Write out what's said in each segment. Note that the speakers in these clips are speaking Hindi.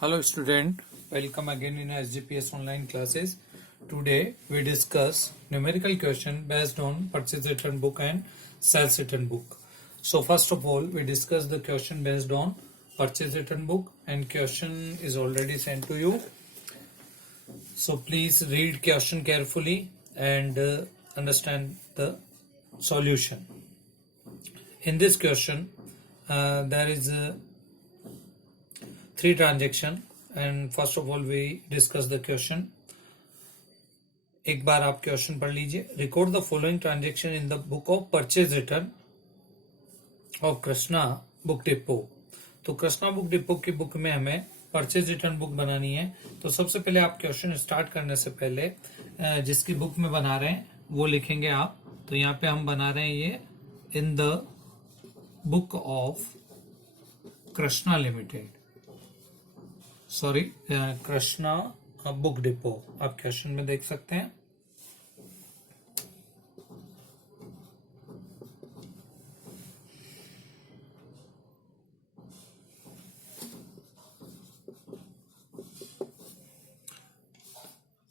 Hello student, welcome again in SGPS online classes. Today we discuss numerical question based on purchase return book and sales return book. So first of all we discuss the question based on purchase return book and question is already sent to you. So please read question carefully and understand the solution. In this question there is three transaction and first of all we discuss the question. एक बार आप क्वेश्चन पढ़ लीजिए. Record the following transaction in the book of purchase return of Krishna book depot. तो कृष्णा बुक डिपो की बुक में हमें परचेज रिटर्न बुक बनानी है. तो सबसे पहले आप क्वेश्चन स्टार्ट करने से पहले जिसकी बुक में बना रहे हैं वो लिखेंगे आप. तो यहाँ पे हम बना रहे हैं ये in the book of Krishna limited, sorry Krishna book depot. आप क्वेश्चन में देख सकते हैं.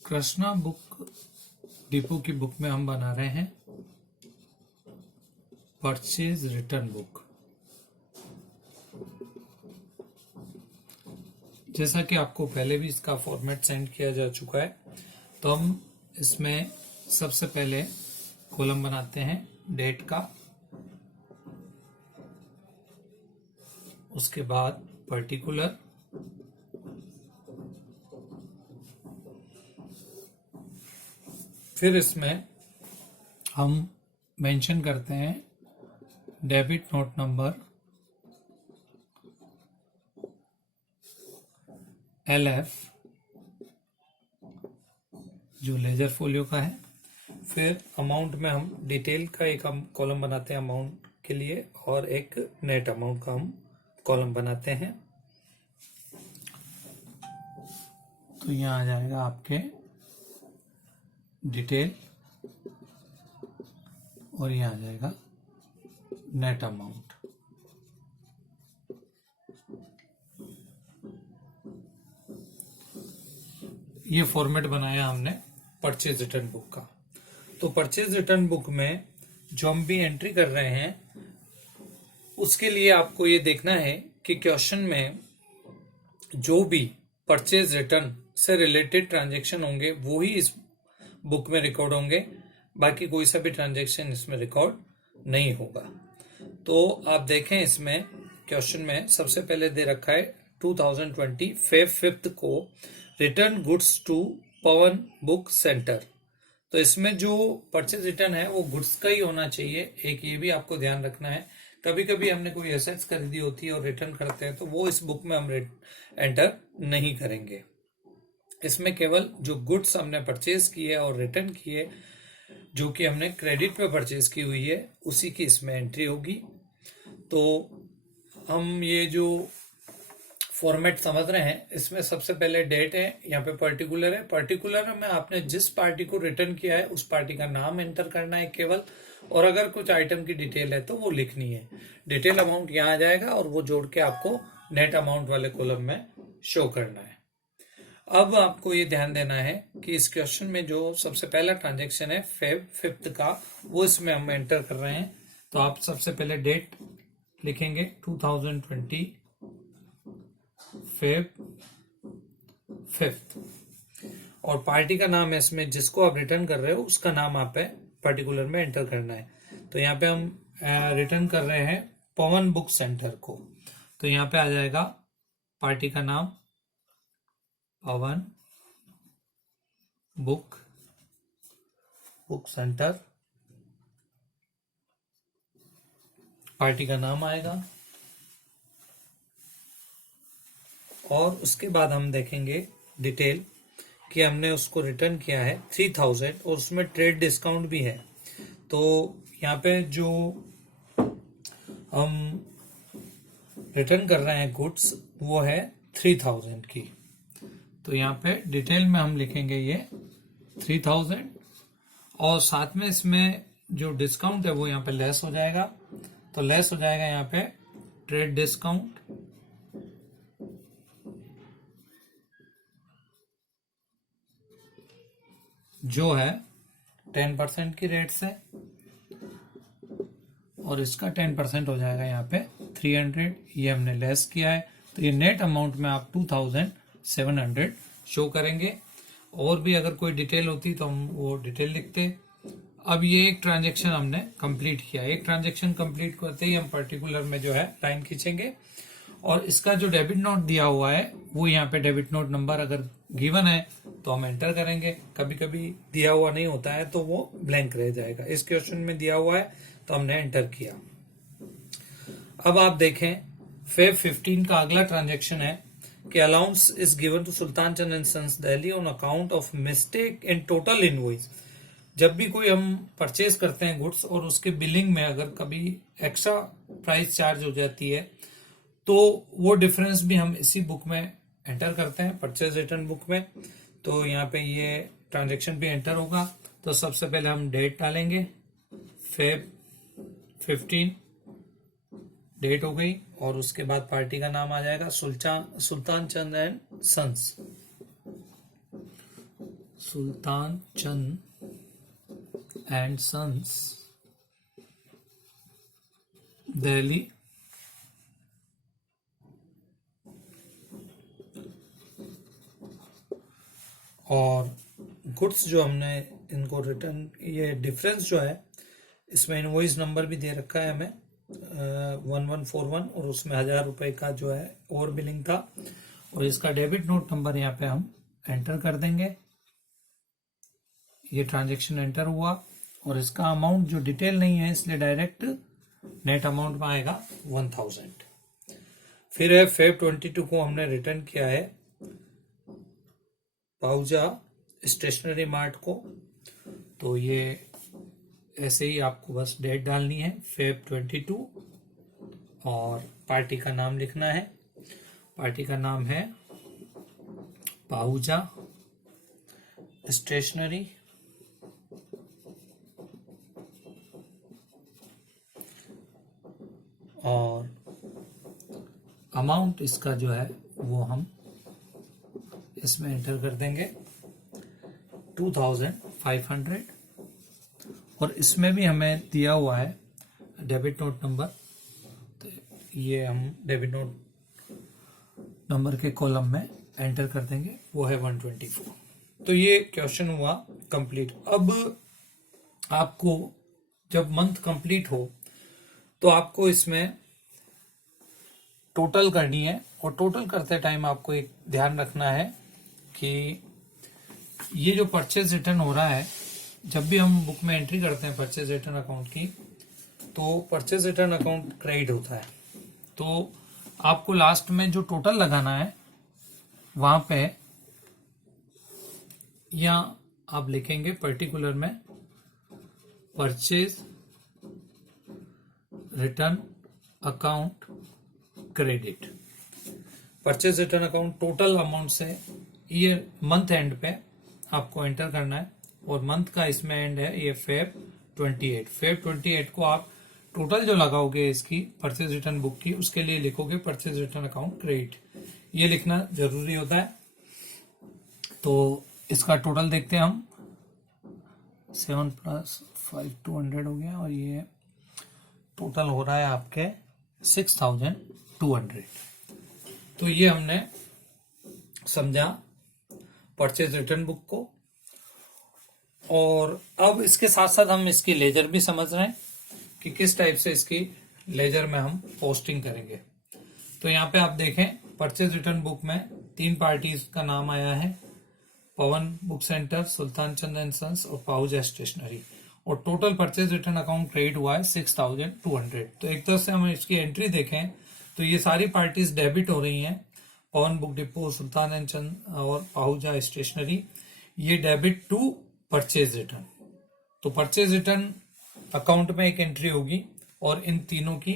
कृष्णा बुक डिपो की बुक में हम बना रहे हैं परचेज रिटर्न बुक. जैसा कि आपको पहले भी इसका फॉर्मेट सेंड किया जा चुका है, तो हम इसमें सबसे पहले कॉलम बनाते हैं डेट का, उसके बाद पर्टिकुलर, फिर इसमें हम मेंशन करते हैं डेबिट नोट नंबर LF जो लेजर फोलियो का है. फिर अमाउंट में हम डिटेल का एक हम कॉलम बनाते हैं अमाउंट के लिए और एक नेट अमाउंट का हम कॉलम बनाते हैं. तो यहाँ आ जाएगा आपके डिटेल और यहाँ आ जाएगा नेट अमाउंट. ये फॉर्मेट बनाया हमने परचेज रिटर्न बुक का. तो परचेज रिटर्न बुक में जो हम भी एंट्री कर रहे हैं उसके लिए आपको ये देखना है कि क्वेश्चन में जो भी परचेज रिटर्न से रिलेटेड ट्रांजैक्शन होंगे वो ही इस बुक में रिकॉर्ड होंगे, बाकी कोई सा भी ट्रांजैक्शन इसमें रिकॉर्ड नहीं होगा. तो आप देखें इसमें क्वेश्चन में सबसे पहले दे रखा है 2020 Feb 5th को return goods to Pawan book centre. तो इसमें जो परचेज रिटर्न है वो गुड्स का ही होना चाहिए. एक ये भी आपको ध्यान रखना है, कभी कभी हमने कोई एसेट्स खरीदी होती है और रिटर्न करते हैं तो वो इस बुक में हम एंटर नहीं करेंगे. इसमें केवल जो गुड्स हमने परचेज किए और रिटर्न किए जो कि हमने क्रेडिट पे परचेज की हुई है उसी की इसमें एंट्री होगी. तो हम ये जो फॉर्मेट समझ रहे हैं इसमें सबसे पहले डेट है, यहाँ पे पर्टिकुलर है. पर्टिकुलर में आपने जिस पार्टी को रिटर्न किया है उस पार्टी का नाम एंटर करना है केवल, और अगर कुछ आइटम की डिटेल है तो वो लिखनी है. डिटेल अमाउंट यहाँ आ जाएगा और वो जोड़ के आपको नेट अमाउंट वाले कॉलम में शो करना है. अब आपको ये ध्यान देना है कि इस क्वेश्चन में जो सबसे पहला ट्रांजेक्शन है Feb 5th का वो इसमें हम एंटर कर रहे हैं. तो आप सबसे पहले डेट लिखेंगे 2020 Feb 5th और पार्टी का नाम है इसमें जिसको आप रिटर्न कर रहे हो उसका नाम आप पर्टिकुलर में एंटर करना है. तो यहाँ पे हम रिटर्न कर रहे हैं पवन बुक सेंटर को. तो यहाँ पे आ जाएगा पार्टी का नाम पवन बुक सेंटर, पार्टी का नाम आएगा और उसके बाद हम देखेंगे डिटेल कि हमने उसको रिटर्न किया है 3000 और उसमें ट्रेड डिस्काउंट भी है. तो यहाँ पे जो हम रिटर्न कर रहे हैं गुड्स वो है 3000 की. तो यहाँ पे डिटेल में हम लिखेंगे ये 3000 और साथ में इसमें जो डिस्काउंट है वो यहाँ पे लेस हो जाएगा. तो लेस हो जाएगा यहाँ पे ट्रेड डिस्काउंट जो है 10% की रेट से, और इसका 10% हो जाएगा यहाँ पे 300, ये हमने लेस किया है, तो ये नेट अमाउंट में आप 2700 शो करेंगे। और भी अगर कोई डिटेल होती तो हम वो डिटेल लिखते। अब ये एक ट्रांजेक्शन हमने कंप्लीट किया, एक ट्रांजेक्शन कंप्लीट करते ही हम पर्टिकुलर में जो है लाइन खींचेंगे, और इसका जो डेबिट नोट दिया हुआ है वो यहाँ पे डेबिट नोट नंबर अगर गिवन है तो हम एंटर करेंगे, कभी कभी दिया हुआ नहीं होता है तो वो ब्लैंक रह जाएगा। इस क्वेश्चन में दिया हुआ है तो हमने एंटर किया। अब आप देखें फेब 15 का अगला ट्रांजेक्शन है कि allowance is given to Sultan Chand and sons Delhi on account of mistake in total invoice. जब भी कोई हम परचेज करते हैं गुड्स और उसके बिलिंग में अगर कभी एक्स्ट्रा प्राइस चार्ज हो जाती है तो वो डिफरेंस भी हम इसी बुक में एंटर करते हैं, परचेज रिटर्न बुक में। तो यहाँ पे ये ट्रांजेक्शन भी एंटर होगा। तो सबसे पहले हम डेट डालेंगे, फेब 15 डेट हो गई, और उसके बाद पार्टी का नाम आ जाएगा Sultan Chand and sons, Sultan Chand and sons Delhi, और गुड्स जो हमने इनको रिटर्न, ये डिफरेंस जो है इसमें इनवॉइस नंबर भी दे रखा है हमें 1141, और उसमें 1000 रुपए का जो है ओवर बिलिंग था, और इसका डेबिट नोट नंबर यहाँ पे हम एंटर कर देंगे। ये ट्रांजेक्शन एंटर हुआ, और इसका अमाउंट जो डिटेल नहीं है इसलिए डायरेक्ट नेट अमाउंट में आएगा 1000। फिर है फेब 22 को हमने रिटर्न किया है पाहुजा स्टेशनरी मार्ट को। तो ये ऐसे ही आपको बस डेट डालनी है फेब 22, और पार्टी का नाम लिखना है। पार्टी का नाम है पाहुजा स्टेशनरी, और अमाउंट इसका जो है वो हम इसमें एंटर कर देंगे 2500, और इसमें भी हमें दिया हुआ है डेबिट नोट नंबर, तो ये हम डेबिट नोट नंबर के कॉलम में एंटर कर देंगे, वो है 124। तो ये क्वेश्चन हुआ कंप्लीट। अब आपको जब मंथ कंप्लीट हो तो आपको इसमें टोटल करनी है, और टोटल करते टाइम आपको एक ध्यान रखना है कि ये जो परचेज रिटर्न हो रहा है, जब भी हम बुक में एंट्री करते हैं परचेज रिटर्न अकाउंट की, तो परचेज रिटर्न अकाउंट क्रेडिट होता है। तो आपको लास्ट में जो टोटल लगाना है वहां पे या आप लिखेंगे पर्टिकुलर में purchase return account credit. Purchase return account total amount से ये मंथ एंड पे आपको एंटर करना है, और मंथ का इसमें एंड है ये फेब 28। फेब 28 को आप टोटल जो लगाओगे इसकी परचेज रिटर्न बुक की, उसके लिए लिखोगे परचेज रिटर्न अकाउंट क्रेडिट, ये लिखना जरूरी होता है। तो इसका टोटल देखते हैं हम, 7 + 5 200 हो गया, और ये टोटल हो रहा है आपके 6200। तो ये हमने समझा परचेज रिटर्न बुक को। और अब इसके साथ साथ हम इसकी लेजर भी समझ रहे हैं कि किस टाइप से इसकी लेजर में हम पोस्टिंग करेंगे। तो यहाँ पे आप देखें परचेज रिटर्न बुक में 3 पार्टीज का नाम आया है, Pawan book centre, Sultan Chand and sons और पाहुजा स्टेशनरी, और total purchase return account credit हुआ है 6200। तो एक तरह से हम इसकी एंट्री देखें तो ये सारी पार्टीज डेबिट हो रही हैं, पवन बुक डिपो, सुल्तान एंड चंद और पाहुजा स्टेशनरी, ये डेबिट टू परचेज रिटर्न। तो परचेज रिटर्न अकाउंट में एक एंट्री होगी, और इन तीनों की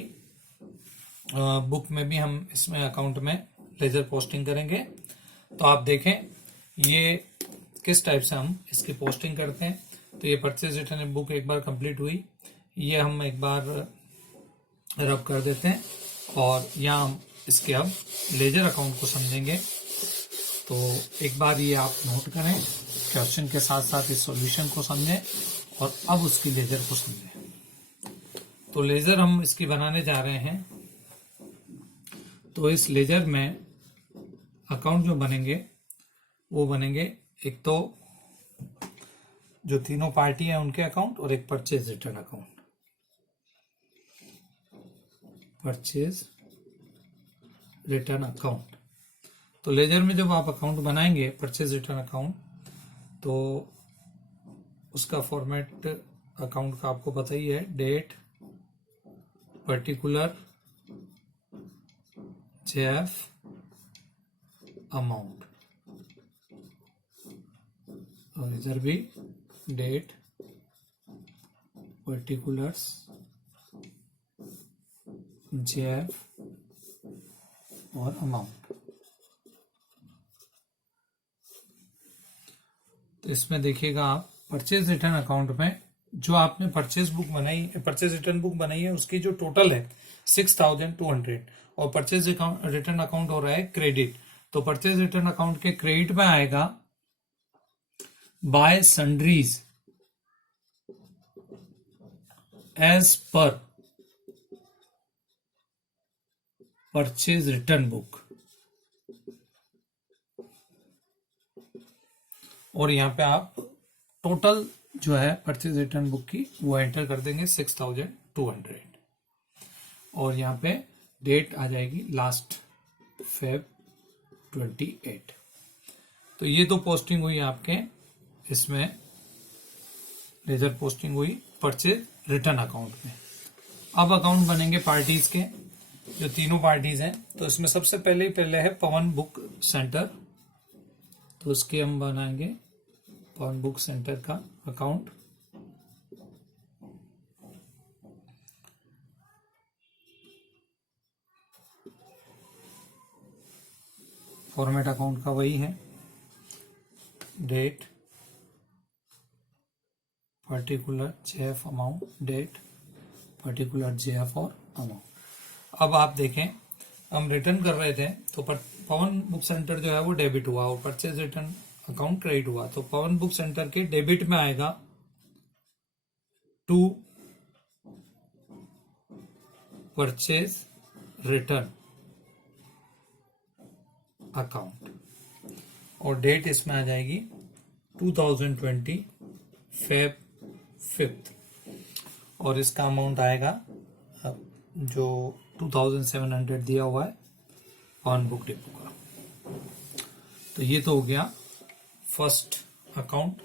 बुक में भी हम इसमें अकाउंट में लेजर पोस्टिंग करेंगे। तो आप देखें ये किस टाइप से हम इसकी पोस्टिंग करते हैं। तो ये परचेज रिटर्न बुक एक बार कंप्लीट हुई, ये हम एक बार रब कर देते हैं, और यहाँ हम इसके अब लेजर अकाउंट को समझेंगे। तो एक बार ये आप नोट करें क्वेश्चन के साथ साथ इस सॉल्यूशन को समझें और अब उसकी लेजर को समझें। तो लेजर हम इसकी बनाने जा रहे हैं। तो इस लेजर में अकाउंट जो बनेंगे वो बनेंगे, एक तो जो तीनों पार्टी है उनके अकाउंट और एक purchase return account. Purchase return account. तो लेजर में जब आप अकाउंट बनाएंगे परचेज रिटर्न अकाउंट, तो उसका फॉर्मेट अकाउंट का आपको पता ही है, डेट, पर्टिकुलर, जेएफ, अमाउंट। और इधर भी डेट, पर्टिकुलर्स, जेएफ और अमाउंट। तो इसमें देखिएगा आप परचेज रिटर्न अकाउंट में जो आपने परचेज रिटर्न बुक बनाई है उसकी जो टोटल है 6200 और परचेज रिटर्न अकाउंट हो रहा है क्रेडिट। तो परचेज रिटर्न अकाउंट के क्रेडिट में आएगा by sundries as per purchase return book. और यहां पे आप टोटल जो है परचेज रिटर्न बुक की वो एंटर कर देंगे 6200 और यहाँ पे डेट आ जाएगी लास्ट Feb 28। तो ये तो पोस्टिंग हुई आपके, इसमें लेजर पोस्टिंग हुई परचेज रिटर्न अकाउंट में। अब अकाउंट बनेंगे पार्टीज के, जो तीनों पार्टीज हैं। तो इसमें सबसे पहले है पवन बुक सेंटर। तो उसके हम बनाएंगे पवन बुक सेंटर का अकाउंट। फॉर्मेट अकाउंट का वही है, date, particular, JF, amount, date, particular, JF और अमाउंट। अब आप देखें, हम रिटर्न कर रहे थे तो पवन बुक सेंटर जो है वो डेबिट हुआ और परचेज रिटर्न अकाउंट क्रेडिट हुआ। तो पवन बुक सेंटर के डेबिट में आएगा टू परचेज रिटर्न अकाउंट और डेट इसमें आ जाएगी 2020 Feb 5 और इसका अमाउंट आएगा जो 2700 दिया हुआ है ऑन बुक डिपो का। तो ये तो हो गया फर्स्ट अकाउंट।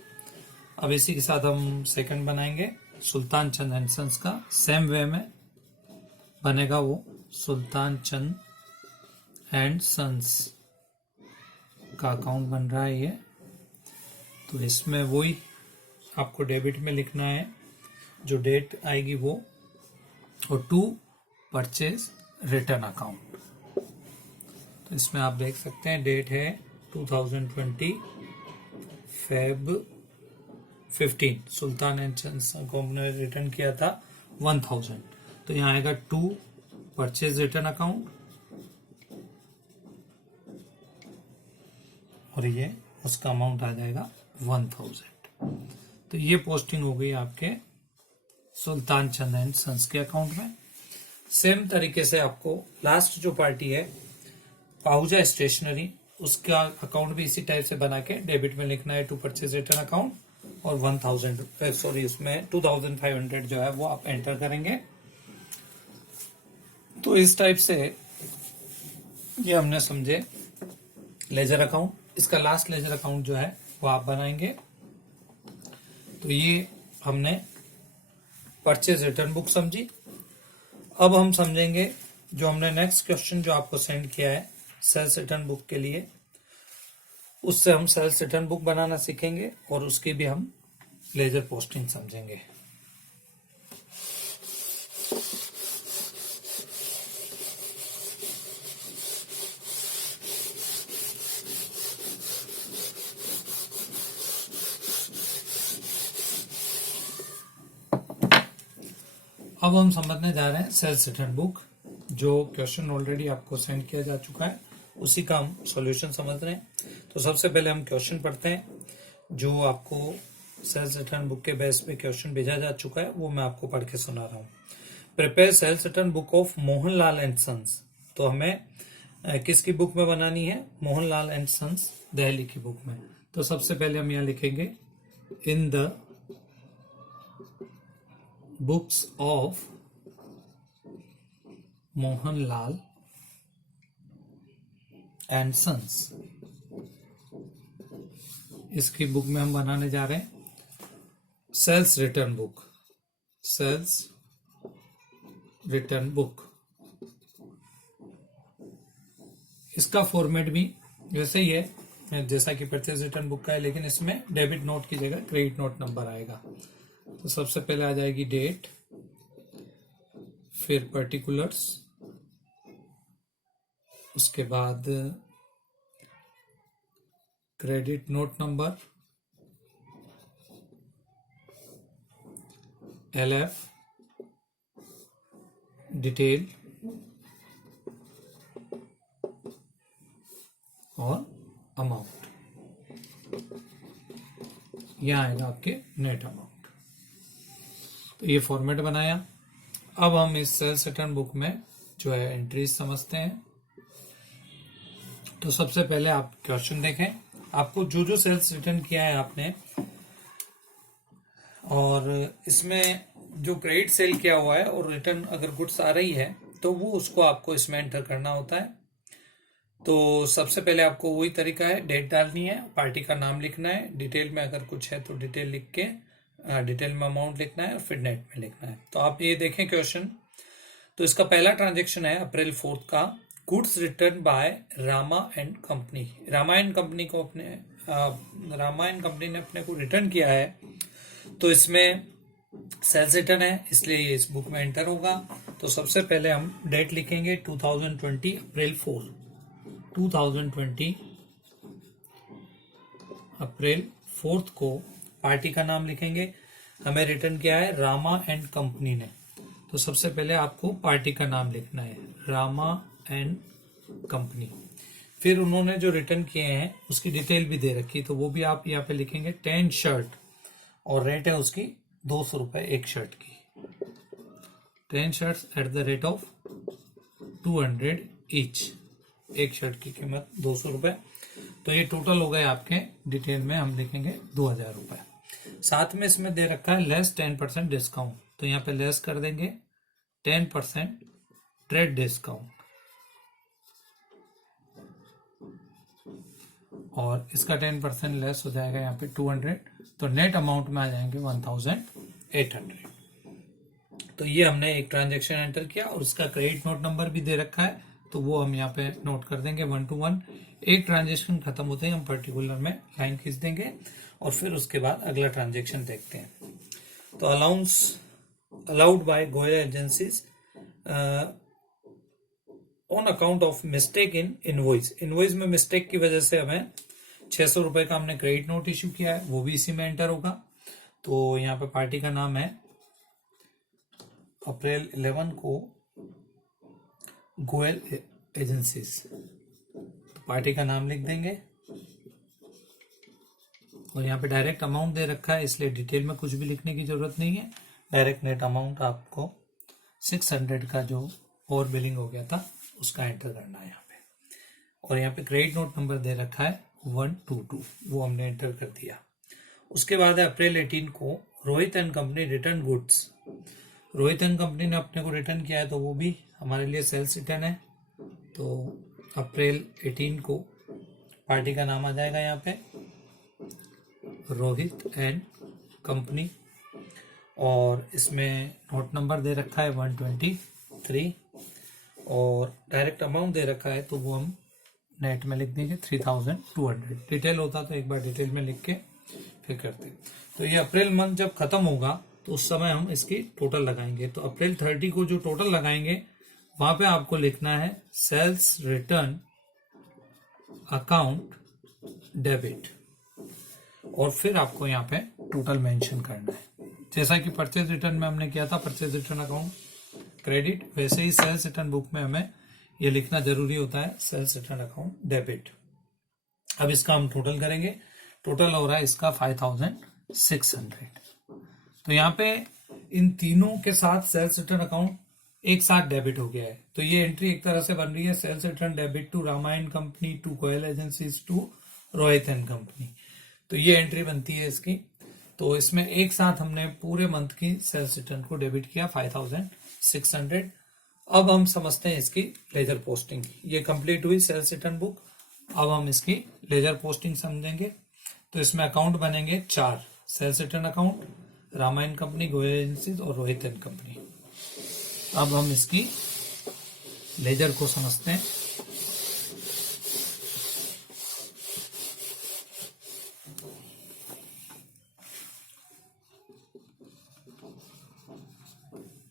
अब इसी के साथ हम सेकंड बनाएंगे सुल्तान चंद एंड सन्स का। सेम वे में बनेगा वो, सुल्तान चंद एंड सन्स का अकाउंट बन रहा है ये। तो इसमें वही आपको डेबिट में लिखना है, जो डेट आएगी वो, और टू परचेज रिटर्न अकाउंट। तो इसमें आप देख सकते हैं डेट है 2020 Feb 15। सुल्तान एंड सन्स को हमने रिटर्न किया था 1000। तो यहाँ आएगा टू परचेज रिटर्न अकाउंट और ये उसका अमाउंट आ जाएगा 1000। तो ये पोस्टिंग हो गई आपके सुल्तान चंद एंड सन्स के अकाउंट में। सेम तरीके से आपको लास्ट जो पार्टी है पाहुजा स्टेशनरी, उसका अकाउंट भी इसी टाइप से बना के डेबिट में लिखना है टू परचेज रिटर्न अकाउंट और उसमें 2500 जो है वो आप एंटर करेंगे। तो इस टाइप से ये हमने समझे लेजर अकाउंट। इसका लास्ट लेजर अकाउंट जो है वो आप बनाएंगे। तो ये हमने परचेज रिटर्न बुक समझी। अब हम समझेंगे जो हमने नेक्स्ट क्वेश्चन जो आपको सेंड किया है सेल्स रिटर्न बुक के लिए, उससे हम सेल्स रिटर्न बुक बनाना सीखेंगे और उसकी भी हम लेजर पोस्टिंग समझेंगे। अब हम समझने जा रहे हैं सेल्स रिटर्न बुक। जो क्वेश्चन ऑलरेडी आपको सेंड किया जा चुका है उसी का हम सॉल्यूशन समझ रहे हैं। तो सबसे पहले हम क्वेश्चन पढ़ते हैं। जो आपको सेल्स रिटर्न बुक के बेस पे क्वेश्चन भेजा जा चुका है वो मैं आपको पढ़ के सुना रहा हूँ। Prepare sales return book of Mohanlal and sons. तो हमें किसकी बुक में बनानी है? मोहनलाल एंड सन्स दिल्ली की बुक में। तो सबसे पहले हम यहाँ लिखेंगे in the books of Mohanlal and sons. इसकी बुक में हम बनाने जा रहे हैं sales return book. Sales return book, इसका फॉर्मेट भी वैसे ही है जैसा कि परचेज रिटर्न बुक का है, लेकिन इसमें डेबिट नोट की जगह क्रेडिट नोट नंबर आएगा। तो सबसे पहले आ जाएगी डेट, फिर पर्टिकुलर्स, उसके बाद credit note number, LF, detail और अमाउंट। यहां आएगा आपके नेट अमाउंट। तो ये फॉर्मेट बनाया। अब हम इस सेल्स रिटर्न बुक में जो है एंट्रीज समझते हैं। तो सबसे पहले आप क्वेश्चन देखें, आपको जो जो सेल्स रिटर्न किया है आपने, और इसमें जो क्रेडिट सेल किया हुआ है और रिटर्न अगर गुड्स आ रही है तो वो उसको आपको इसमें एंटर करना होता है। तो सबसे पहले आपको वही तरीका है, डेट डालनी है, पार्टी का नाम लिखना है, डिटेल में अगर कुछ है तो डिटेल लिख के डिटेल में अमाउंट लिखना है और फिर नेट में लिखना है। तो आप ये देखें क्वेश्चन। तो इसका पहला ट्रांजेक्शन है अप्रैल 4 का, goods return by Rama and company. Rama and company ने अपने को रिटर्न किया है, तो इसमें सेल्स रिटर्न है इसलिए ये इस बुक में एंटर होगा। तो सबसे पहले हम डेट लिखेंगे 2020 अप्रैल 4, 2020 अप्रैल 4 को पार्टी का नाम लिखेंगे। हमें रिटर्न किया है रामा एंड कंपनी ने, तो सबसे पहले आपको पार्टी का नाम लिखना है, रामा एंड कंपनी। फिर उन्होंने जो रिटर्न किए हैं उसकी डिटेल भी दे रखी, तो वो भी आप यहाँ पे लिखेंगे 10 शर्ट, और रेट है उसकी 200 रुपए एक शर्ट की। 10 shirts at the rate of 200 each, एक शर्ट की कीमत 200 रुपए। तो ये टोटल हो गए आपके, डिटेल में हम लिखेंगे 2000 रुपए। साथ में इसमें दे रखा है लेस 10% डिस्काउंट, तो यहाँ पे लेस कर देंगे 10% ट्रेड डिस्काउंट, और इसका 10% लेस हो जाएगा यहाँ पे 200, तो नेट अमाउंट में आ जाएंगे 1800। तो ये हमने एक ट्रांजेक्शन एंटर किया, और उसका क्रेडिट नोट नंबर भी दे रखा है, तो वो हम यहाँ पे नोट कर देंगे 1 to 1। एक ट्रांजेक्शन खत्म होते ही हम पर्टिकुलर में लाइन खींच देंगे, और फिर उसके बाद अगला ट्रांजेक्शन देखते हैं। तो allowance allowed by Goyal agencies on account of mistake in invoice. Invoice में मिस्टेक की वजह से हमें 600 रुपए का हमने क्रेडिट नोट इश्यू किया है, वो भी इसी में एंटर होगा। तो यहाँ पे पार्टी का नाम है अप्रैल 11 को गोयल एजेंसीज, तो पार्टी का नाम लिख देंगे। और यहाँ पे डायरेक्ट अमाउंट दे रखा है, इसलिए डिटेल में कुछ भी लिखने की जरूरत नहीं है। डायरेक्ट नेट अमाउंट आपको 600 का जो ओवर बिलिंग हो गया था उसका एंटर करना है यहाँ पे। और यहाँ पे क्रेडिट नोट नंबर दे रखा है 122, वो हमने एंटर कर दिया। उसके बाद है अप्रैल 18 को Rohit and company return goods. Rohit and company ने अपने को रिटर्न किया है, तो वो भी हमारे लिए सेल्स रिटर्न है। तो अप्रैल 18 को पार्टी का नाम आ जाएगा यहाँ पे रोहित एंड कंपनी, और इसमें नोट नंबर दे रखा है 123, और डायरेक्ट अमाउंट दे रखा है, तो वो हम नेट में लिख देंगे 3200। डिटेल होता तो एक बार डिटेल में लिख के फिर करते। तो ये अप्रैल मंथ जब खत्म होगा तो उस समय हम इसकी टोटल लगाएंगे। तो अप्रैल 30 को जो टोटल लगाएंगे वहां पे आपको लिखना है सेल्स रिटर्न अकाउंट डेबिट, और फिर आपको यहाँ पे टोटल मेंशन करना है। जैसा कि परचेज रिटर्न में हमने किया था परचेज रिटर्न अकाउंट क्रेडिट, वैसे ही सेल्स रिटर्न बुक में हमें ये लिखना जरूरी होता है सेल्स रिटर्न अकाउंट डेबिट। अब इसका हम टोटल करेंगे। टोटल हो रहा है इसका 5600। तो यहाँ पे इन तीनों के साथ सेल्स रिटर्न अकाउंट एक साथ डेबिट हो गया है। तो ये एंट्री एक तरह से बन रही है sales return debit to Ramayan company, to Goyal agencies, to Rohit and company. तो ये एंट्री बनती है इसकी। तो इसमें एक साथ हमने पूरे मंथ की सेल्स रिटर्न को डेबिट किया 5600। अब हम समझते हैं इसकी लेजर पोस्टिंग की। ये कंप्लीट हुई सेल्स रिटर्न बुक। अब हम इसकी लेजर पोस्टिंग समझेंगे। तो इसमें अकाउंट बनेंगे 4, sales return account, Ramayan company, Goyal agencies और रोहित एंड कंपनी। अब हम इसकी लेजर को समझते हैं।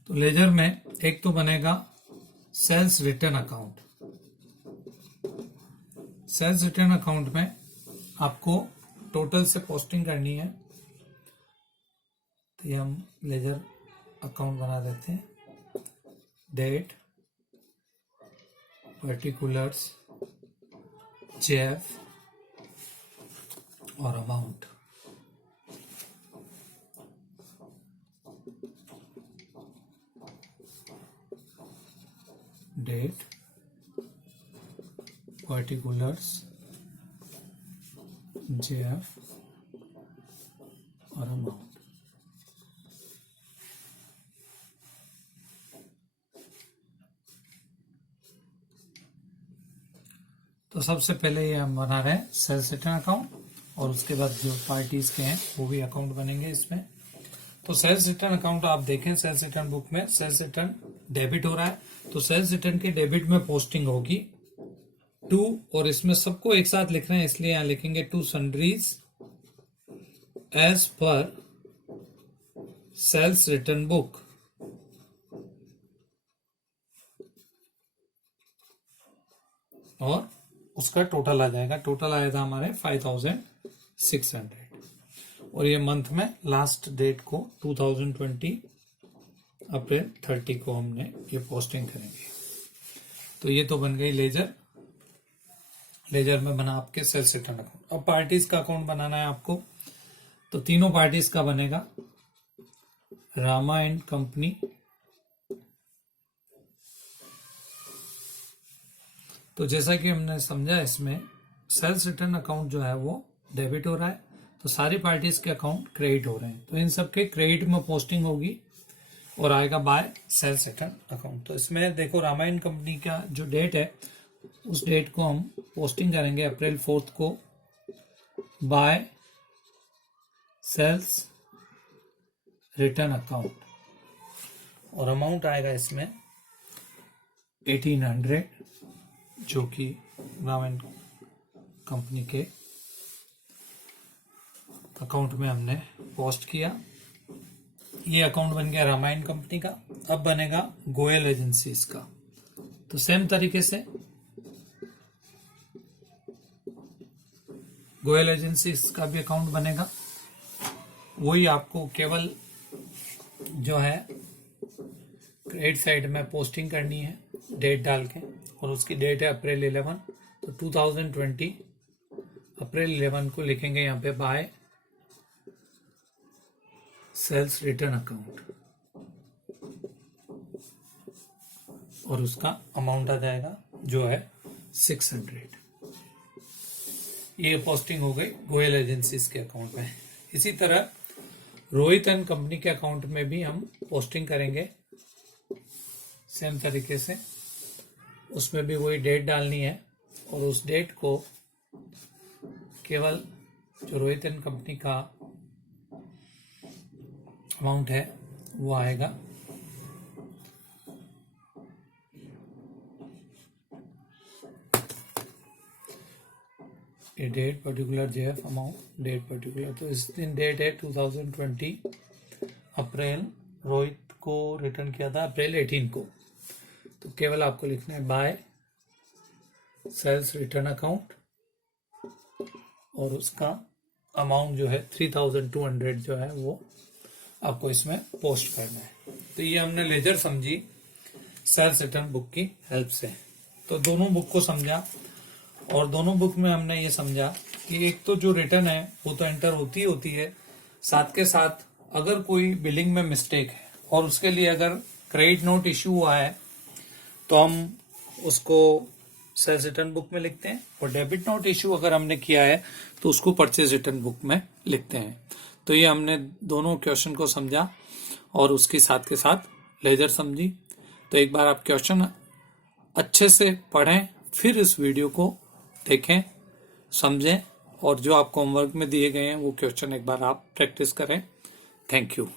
तो लेजर में एक तो बनेगा sales return account. Sales return account में आपको टोटल से पोस्टिंग करनी है। तो ये हम लेजर अकाउंट बना देते हैं। डेट, पर्टिकुलर्स, जेएफ और अमाउंट। डेट, पर्टिकुलर्स, जेएफ और अमाउंट। तो सबसे पहले ये हम बना रहे हैं सेल्स रिटर्न अकाउंट, और उसके बाद जो पार्टीज के हैं वो भी अकाउंट बनेंगे इसमें। तो सेल्स रिटर्न अकाउंट आप देखें, सेल्स रिटर्न बुक में सेल्स रिटर्न डेबिट हो रहा है। तो सेल्स रिटर्न के डेबिट में पोस्टिंग होगी 2, और इसमें सबको एक साथ लिख रहे हैं इसलिए यहां लिखेंगे to sundries as per sales return book. और उसका टोटल आ जाएगा। टोटल आया था हमारे 5600, और ये मंथ में लास्ट डेट को 2020 अप्रैल 30 को हमने ये पोस्टिंग करेंगे। तो ये तो बन गई लेजर। लेजर में बना आपके सेल्स रिटर्न अकाउंट। अब पार्टीज का अकाउंट बनाना है आपको। तो तीनों पार्टीज का बनेगा रामा एंड कंपनी, तो जैसा कि हमने समझा इसमें सेल्स रिटर्न अकाउंट जो है वो डेबिट हो रहा है, तो सारी पार्टीज के अकाउंट क्रेडिट हो रहे हैं। तो इन सबके क्रेडिट में पोस्टिंग होगी और आएगा बाय सेल्स रिटर्न अकाउंट। तो इसमें देखो रामायण कंपनी का जो डेट है उस डेट को हम पोस्टिंग करेंगे अप्रैल 4 को बाय सेल्स रिटर्न अकाउंट, और अमाउंट आएगा इसमें 1800 जो कि रामायण कंपनी के अकाउंट में हमने पोस्ट किया। ये अकाउंट बन गया रामायण कंपनी का। अब बनेगा गोयल एजेंसीज का। तो सेम तरीके से गोयल एजेंसीज का भी अकाउंट बनेगा। वही आपको केवल जो है क्रेडिट साइड में पोस्टिंग करनी है डेट डाल के, और उसकी डेट है अप्रैल 11। तो 2020 अप्रैल 11 को लिखेंगे यहाँ पे बाय सेल्स रिटर्न अकाउंट, और उसका अमाउंट आ जाएगा जो है 600। ये पोस्टिंग हो गई गोयल एजेंसीज के अकाउंट में। इसी तरह रोहित एंड कंपनी के अकाउंट में भी हम पोस्टिंग करेंगे सेम तरीके से। उसमें भी वही डेट डालनी है, और उस डेट को केवल जो रोहित एंड कंपनी का अमाउंट है वो आएगा ये date particular JF amount date particular. तो इस दिन डेट है 2020 अप्रैल, रोहित को रिटर्न किया था अप्रैल 18 को। तो केवल आपको लिखना है बाय सेल्स रिटर्न अकाउंट, और उसका अमाउंट जो है 3200 जो है वो आपको इसमें पोस्ट करना है। तो ये हमने लेजर समझी सेल्स रिटर्न बुक की हेल्प से। तो दोनों बुक को समझा, और दोनों बुक में हमने ये समझा कि एक तो जो रिटर्न है वो तो एंटर होती है, साथ के साथ अगर कोई बिलिंग में मिस्टेक है और उसके लिए अगर क्रेडिट नोट इश्यू हुआ है तो हम उसको सेल्स रिटर्न बुक में लिखते हैं, और डेबिट नोट इश्यू अगर हमने किया है तो उसको परचेज रिटर्न बुक में लिखते हैं। तो ये हमने दोनों क्वेश्चन को समझा और उसके साथ के साथ लेजर समझी। तो एक बार आप क्वेश्चन अच्छे से पढ़ें, फिर इस वीडियो को देखें, समझें, और जो आपको होमवर्क में दिए गए हैं वो क्वेश्चन एक बार आप प्रैक्टिस करें। Thank you.